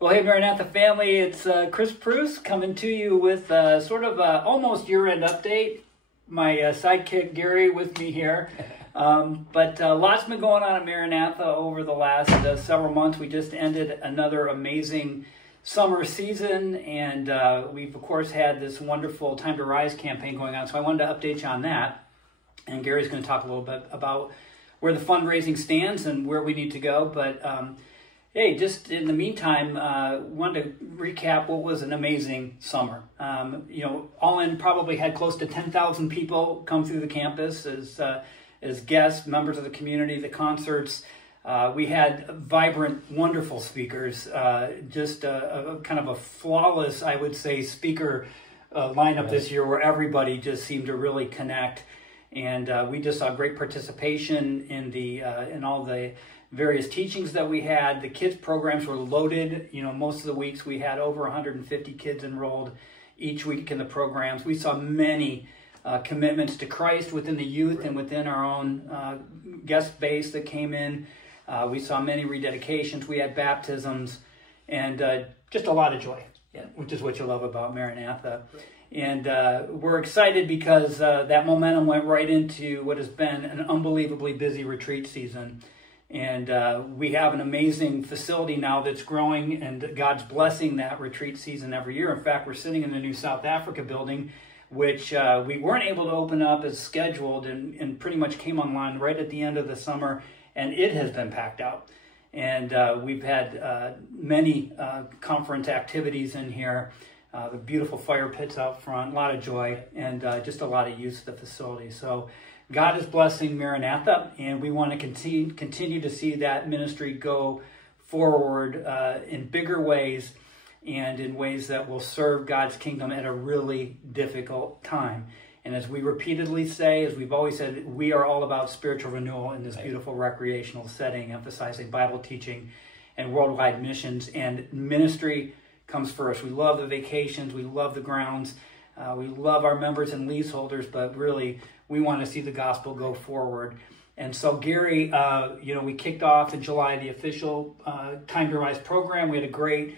Well, hey, Maranatha family, it's Chris Pruce coming to you with sort of almost year-end update. My sidekick, Gary, with me here. But lots been going on at Maranatha over the last several months. We just ended another amazing summer season, and we've, of course, had this wonderful Time to Rise campaign going on. So I wanted to update you on that. And Gary's going to talk a little bit about where the fundraising stands and where we need to go. But hey, just in the meantime, wanted to recap what was an amazing summer. All in, probably had close to 10,000 people come through the campus as guests, members of the community, the concerts. We had vibrant, wonderful speakers, just a kind of a flawless, I would say, speaker lineup this year where everybody just seemed to really connect. And we just saw great participation in all the various teachings that we had. The kids programs were loaded. Most of the weeks we had over 150 kids enrolled each week in the programs. We saw many commitments to Christ within the youth and within our own guest base that came in. We saw many rededications. We had baptisms and just a lot of joy, which is what you love about Maranatha. And we're excited because that momentum went right into what has been an unbelievably busy retreat season. And we have an amazing facility now that's growing, and God's blessing that retreat season every year. In fact, we're sitting in the new South Africa building, which we weren't able to open up as scheduled and pretty much came online right at the end of the summer, and it has been packed out. And we've had many conference activities in here, the beautiful fire pits out front, a lot of joy, and just a lot of use of the facility. So God is blessing Maranatha, and we want to continue to see that ministry go forward in bigger ways and in ways that will serve God's kingdom at a really difficult time. And as we repeatedly say, as we've always said, we are all about spiritual renewal in this beautiful recreational setting, emphasizing Bible teaching and worldwide missions. And ministry comes first. We love the vacations. We love the grounds. We love our members and leaseholders, but really we want to see the gospel go forward. And so Gary, we kicked off in July the official Time to Rise program. We had a great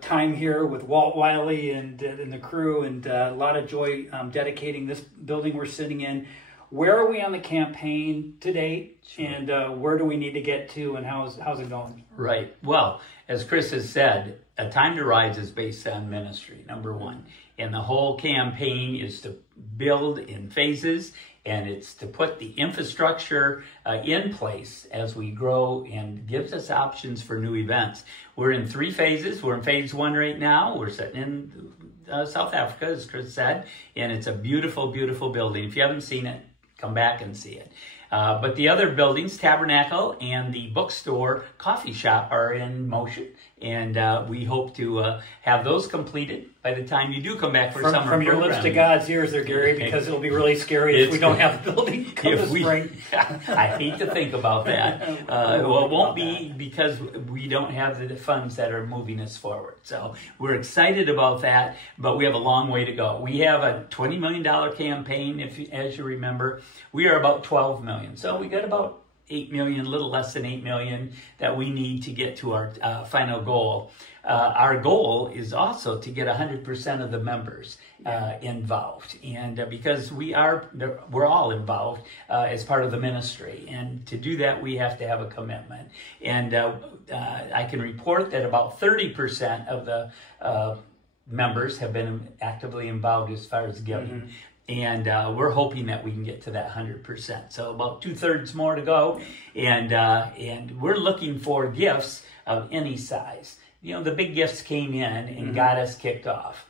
time here with Walt Wiley and the crew, and a lot of joy dedicating this building we're sitting in. Where are we on the campaign to date, and where do we need to get to, and how's it going? Right. Well, as Chris has said, A Time to Rise is based on ministry, number one. And the whole campaign is to build in phases, and it's to put the infrastructure in place as we grow, and gives us options for new events. We're in 3 phases. We're in phase 1 right now. We're sitting in South Africa, as Chris said, and it's a beautiful, beautiful building. If you haven't seen it, come back and see it. But the other buildings, Tabernacle and the bookstore, coffee shop, are in motion. And we hope to have those completed by the time you do come back for summer From your lips to God's ears there, Gary, because it'll be really scary if we don't have a building come this spring. I hate to think about that. Well, it won't be because we don't have the funds that are moving us forward. So we're excited about that, but we have a long way to go. We have a $20 million campaign, as you remember. We are about $12 million. So we got about 8 million, a little less than 8 million that we need to get to our final goal. Our goal is also to get 100% of the members involved, and because we're all involved as part of the ministry, and to do that we have to have a commitment. And I can report that about 30% of the members have been actively involved as far as giving. Mm-hmm. And we're hoping that we can get to that 100%. So about 2/3 more to go. And we're looking for gifts of any size. The big gifts came in and got us kicked off.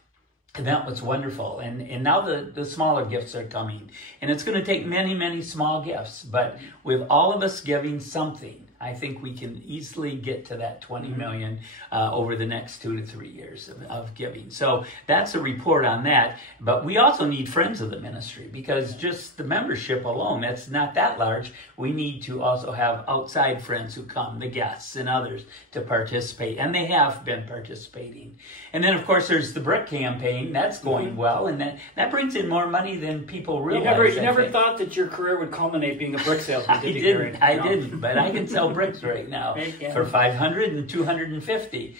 And that was wonderful. And now the smaller gifts are coming. And it's going to take many, many small gifts. But with all of us giving something, I think we can easily get to that 20 million over the next 2 to 3 years of giving. So that's a report on that. But we also need friends of the ministry, because just the membership alone, that's not that large. We need to also have outside friends who come, the guests and others, to participate. And they have been participating. And then, of course, there's the brick campaign. That's going well. And that brings in more money than people realize. You never thought that your career would culminate being a brick salesman, did you, Gary? I didn't. But I can tell sell bricks right now Yeah. for $500 and $250.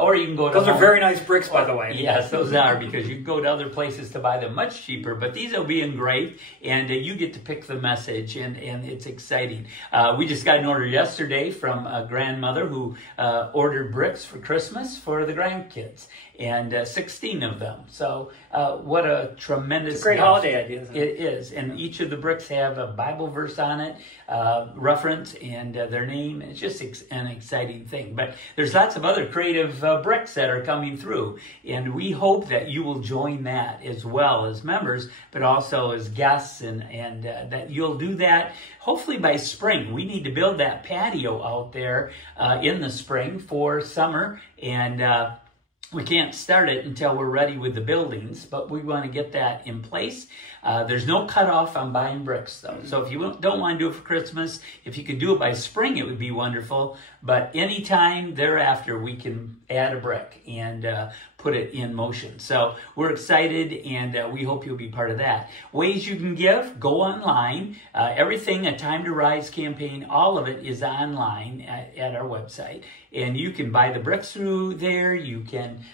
Or you can go to Those are very nice bricks, by the way. Yes, those are, because you can go to other places to buy them much cheaper. But these will be engraved, and you get to pick the message, and it's exciting. We just got an order yesterday from a grandmother who ordered bricks for Christmas for the grandkids, and 16 of them. So what a tremendous... It's a great holiday idea, isn't it? It is, and each of the bricks have a Bible verse on it, reference, and their name. It's just an exciting thing. But there's lots of other creative bricks that are coming through, and we hope that you will join that as well as members, but also as guests, and that you'll do that hopefully by spring. We need to build that patio out there in the spring for summer, and we can't start it until we're ready with the buildings, but we want to get that in place. There's no cutoff on buying bricks, though. So if you don't want to do it for Christmas, if you could do it by spring, it would be wonderful. But anytime thereafter, we can add a brick and put it in motion. So we're excited, and we hope you'll be part of that. Ways you can give, go online. Everything, A Time to Rise campaign, all of it is online at our website. And you can buy the bricks through there. You can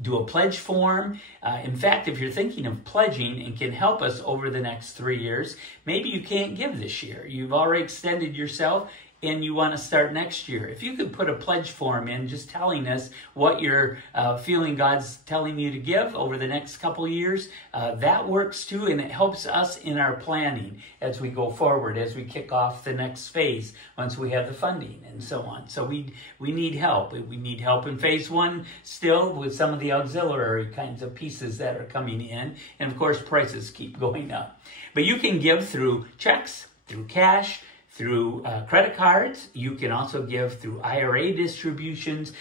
do a pledge form. In fact, if you're thinking of pledging and can help us over the next 3 years, maybe you can't give this year. You've already extended yourself, and you want to start next year. If you could put a pledge form in just telling us what you're feeling God's telling you to give over the next couple of years, that works too, and it helps us in our planning as we go forward, as we kick off the next phase once we have the funding and so on. So we need help. We need help in phase one still with some of the auxiliary kinds of pieces that are coming in, and of course prices keep going up. But you can give through checks, through cash, through credit cards. You can also give through IRA distributions,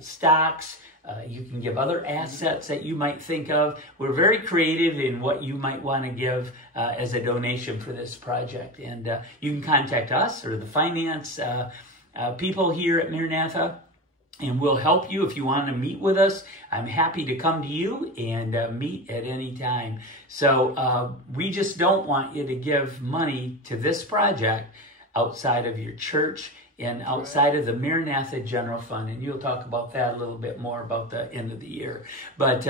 stocks. You can give other assets that you might think of. We're very creative in what you might want to give as a donation for this project. And you can contact us or the finance people here at Maranatha, and we'll help you if you want to meet with us. I'm happy to come to you and meet at any time. So we just don't want you to give money to this project outside of your church and outside of the Maranatha General Fund. And you'll talk about that a little bit more about the end of the year. But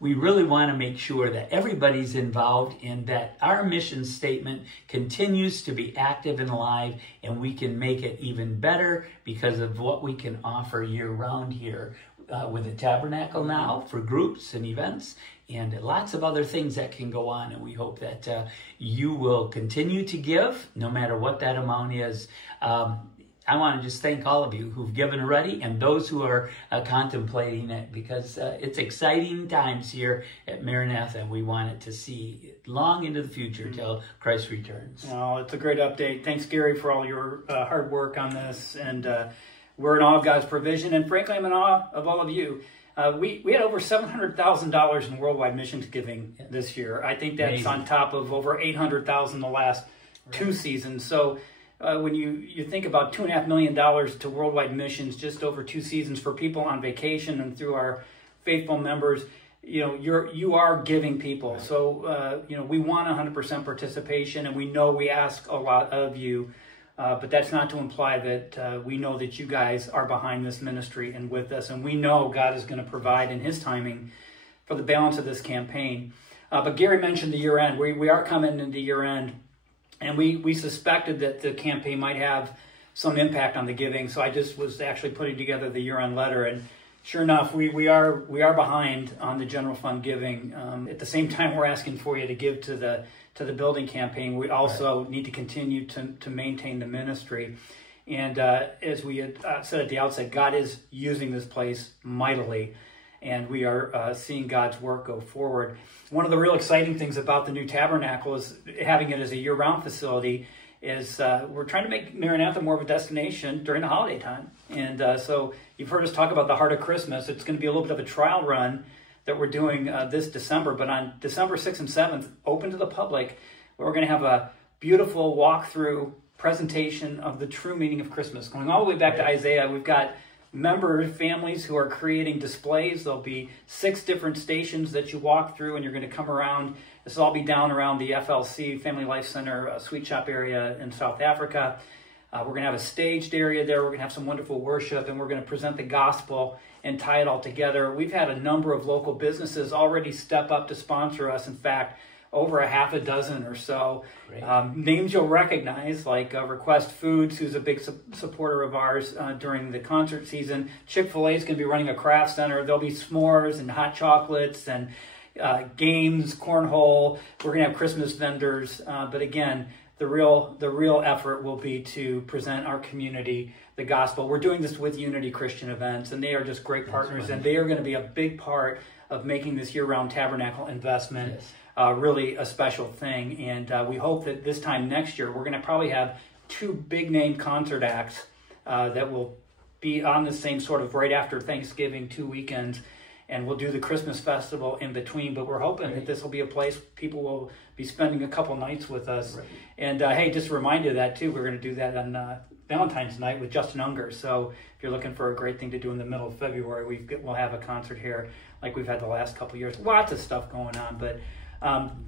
we really want to make sure that everybody's involved and that our mission statement continues to be active and alive, and we can make it even better because of what we can offer year-round here with the Tabernacle now for groups and events, and lots of other things that can go on. And we hope that you will continue to give, no matter what that amount is. I want to just thank all of you who've given already and those who are contemplating it, because it's exciting times here at Maranatha, and we want it to see long into the future till Christ returns. Oh, it's a great update. Thanks, Gary, for all your hard work on this. And we're in awe of God's provision. And frankly, I'm in awe of all of you. We had over $700,000 in worldwide missions giving this year. I think that's amazing, on top of over $800,000 the last two seasons. So when you think about $2.5 million to worldwide missions, just over 2 seasons for people on vacation and through our faithful members, you are giving people. So we want 100% participation, and we know we ask a lot of you. But that's not to imply that we know that you guys are behind this ministry and with us, and we know God is going to provide in His timing for the balance of this campaign. But Gary mentioned the year end. We are coming into year end, and we suspected that the campaign might have some impact on the giving. So I just was actually putting together the year end letter, and sure enough, we are behind on the general fund giving. At the same time, we're asking for you to give to the building campaign. We also need to continue to maintain the ministry. And as we had said at the outset, God is using this place mightily, and we are seeing God's work go forward. One of the real exciting things about the new tabernacle is having it as a year-round facility. Is we're trying to make Maranatha more of a destination during the holiday time. And so you've heard us talk about the Heart of Christmas. It's going to be a little bit of a trial run that we're doing this December. But on December 6th and 7th, open to the public, we're going to have a beautiful walkthrough presentation of the true meaning of Christmas. Going all the way back to Isaiah, we've got member families who are creating displays. There'll be 6 different stations that you walk through, and you're going to come around. This will all be down around the FLC, Family Life Center, Sweet Shop area in South Africa. We're going to have a staged area there. We're going to have some wonderful worship, and we're going to present the gospel and tie it all together. We've had a number of local businesses already step up to sponsor us. In fact, over a half a dozen or so. Names you'll recognize, like Request Foods, who's a big supporter of ours during the concert season. Chick-fil-A is going to be running a craft center. There'll be s'mores and hot chocolates and games, cornhole. We're going to have Christmas vendors. But again, the real effort will be to present our community the gospel. We're doing this with Unity Christian Events, and they are just great partners, and they are going to be a big part of making this year-round tabernacle investment really a special thing. And we hope that this time next year, we're going to probably have 2 big-name concert acts that will be on the same sort of right after Thanksgiving, 2 weekends, and we'll do the Christmas festival in between. But we're hoping that this will be a place people will be spending a couple nights with us. And hey, just a reminder of that too, we're going to do that on Valentine's night with Justin Unger. So if you're looking for a great thing to do in the middle of February, we'll have a concert here like we've had the last couple of years. Lots of stuff going on, but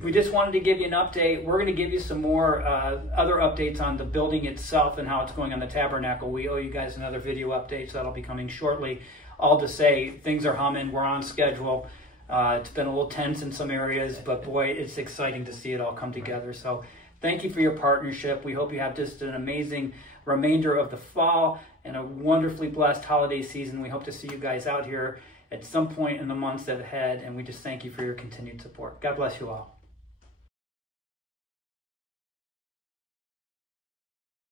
we just wanted to give you an update. We're going to give you some more other updates on the building itself and how it's going on the tabernacle. We owe you guys another video update, so that'll be coming shortly. All to say, things are humming. We're on schedule. It's been a little tense in some areas, but boy, it's exciting to see it all come together. So thank you for your partnership. We hope you have just an amazing remainder of the fall and a wonderfully blessed holiday season. We hope to see you guys out here at some point in the months ahead, and we just thank you for your continued support. God bless you all.